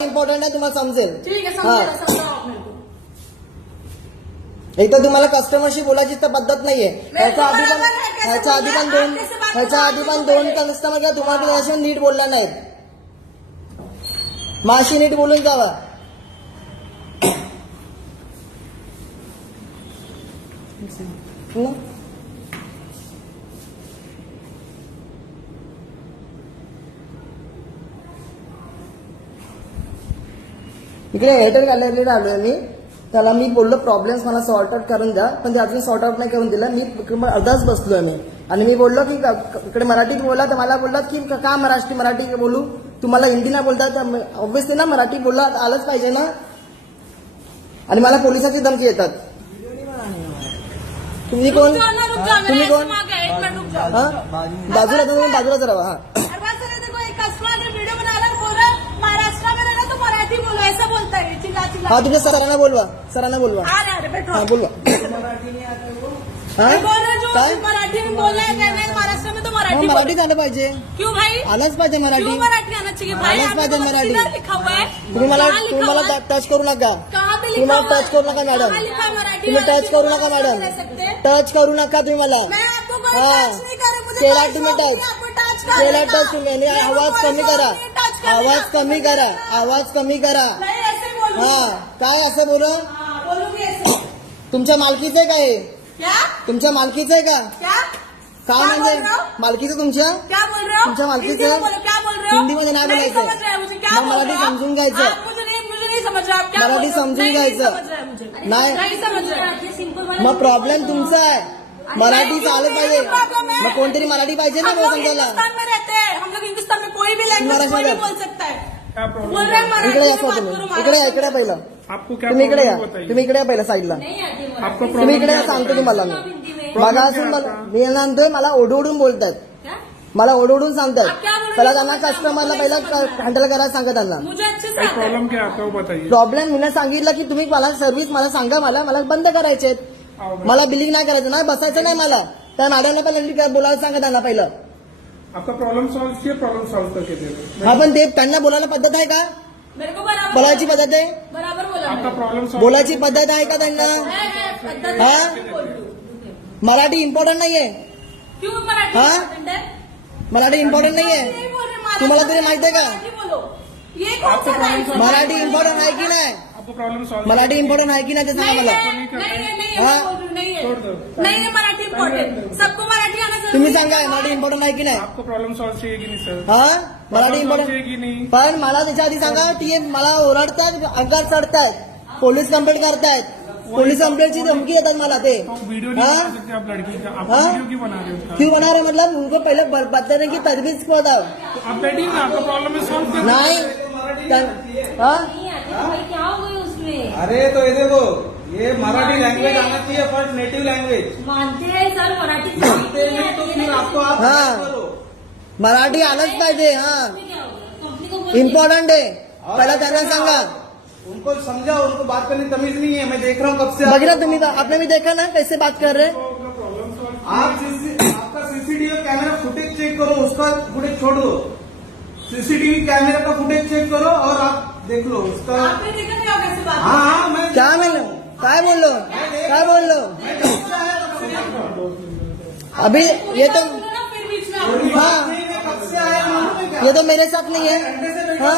Important आहे, तुम्हाला समजेल. ठीक आहे, समजेल, समजावं आप मेरे को. एक तर तुम्हाला कस्टमरशी बोलायची तर पद्धत नाहीये. ह्याच्या आधी पण दोन कस्टमर तुम्हाला त्याच्याशी नीट बोलला नाहीत. माशी नीट बोलून जावा. इकडे एअरटेल गॅलरीला आलोय मी. त्याला मी बोललो प्रॉब्लेम्स मला सॉर्ट आउट करून द्या, पण ते अजून सॉर्ट आउट नाही करून दिलं. मी अर्धाच बसलोय मी. आणि मी बोललो की इकडे मराठीत बोला, तर मला बोललात की का मराठी बोलू, तुम्हाला हिंदी नाही बोलतात. ऑब्व्हियसली ना मराठी बोलला आलंच पाहिजे ना. आणि मला पोलिसाची धमकी येतात. तुम्ही कोण? तुम्ही कोण? बाजूला जरा. हा हाँ तुझे सरांना बोलवा, बोलवा. हाँ बोलवा. मराठी में बोलना है, महाराष्ट्र में तो मराठी आलं पाहिजे. क्यों भाई? आलंच पाहिजे मराठी. मराठी आना चाहिए भाई. आलंच पाहिजे मराठी. लिखा हुआ है. तुम्ही मला टच करू नका. तुम्हाला टच करू नका मॅडम. तुम्ही टच करू नका मॅडम. टच करू नका तुम्ही मला. हाँ केला तुम्ही टच. तुम्ही आवाज कमी करा. आवाज कमी करा. हाँ काय असं बोला. तुमच्या मालकीचं आहे काय? तुमच्या मालकीचं आहे का? काय म्हणजे मालकीचं तुमच्या मालकीचं? हिंदीमध्ये नाही बोलायचं, मग मराठी समजून घ्यायचं. मराठी समजून घ्यायचं नाही. मग प्रॉब्लेम तुमचा आहे. मराठी चालत पाहिजे. मग कोणतरी मराठी पाहिजे ना समजायला. हिंदुस्तान में कोई भी लैंग्वेज कोई भी बोल सकता है. इकडे या इकडे पहिलं. तुम्ही इकडे या पहिलं साईडला. तुम्ही इकडे सांगतो तुम्हाला मी. बघा असून मी नंतर मला ओढवून बोलतात. मला ओढवून सांगतात. पहिला त्यांना कस्टमरला पहिला हँडल करायला सांगा त्यांना. प्रॉब्लेम मी सांगितलं की तुम्ही मला सर्व्हिस मला सांगा. मला बंद करायचे. मला बिलिंग नाही करायचं, नाही बसायचं नाही मला. त्या मॅडमला पहिला बोलायला सांगा त्यांना पहिलं. आपका प्रॉब्लम सॉल्व करके दे दो. हाँ पण ते त्यांना बोलायला पद्धत आहे का? बोलायची पद्धत आहे. आपका प्रॉब्लम बोलायची पद्धत आहे का त्यांना? हा मराठी इम्पॉर्टंट नाहीये. हा मराठी इम्पॉर्टंट नाहीये. तुम्हाला तरी माहित आहे का मराठी इम्पॉर्टंट आहे की नाही? मराठी इम्पॉर्टंट आहे की नाही ते सांगा मला. नहीं मराठी इम्पोर्टेंट, सबको मराठी आना जरूरी. तुम्ही सांगा मराठी इम्पॉर्टंट आहे की नाही? आपको प्रॉब्लम सॉल्व चाहिए की नहीं सर? हा मराठी इम्पॉर्टंट चाहिए की नहीं? पण मला त्याच्या आधी सांगा. ती मला ओरडतायत, अंगात चढतायत, पोलीस कंप्लेंट करतायत. पोलीस कंप्लेंटची धमकी येतात मला ते. वीडियो नहीं बना सकते आप लड़की का. आप वीडियो क्यों बना रहे हो? क्यों बना रहे मतलब उनको पहले बताने की तजवीज को बताओ. आप बैठिए ना, आपका प्रॉब्लम है सॉल्व कर. नहीं क्या हो गया उसमें? अरे तो ये देखो, ये मराठी लैंग्वेज आना चाहिए फर्स्ट, नेटिव लैंग्वेज. मानते हैं सर मराठी मानते नहीं तो फिर आपको आप हाँ मराठी आलंच पाहिजे. हाँ इम्पॉर्टंट आहे. पहिला त्यांना सांगा. उनको समझाओ, उनको बात करने की तमीज नहीं है. मैं देख रहा हूँ कब से. बघितला तुम्ही, आपने भी देखा ना कैसे बात कर रहे. आपका सीसीटीवी कैमरा फुटेज चेक करो, उसका फुटेज छोड़ दो. सीसीटीवी कैमरा का फुटेज चेक करो और आप देख लो उसका. हाँ मैं क्या काय बोललो अभी ये तो हाँ ये तो मेरे साथ नहीं है. हाँ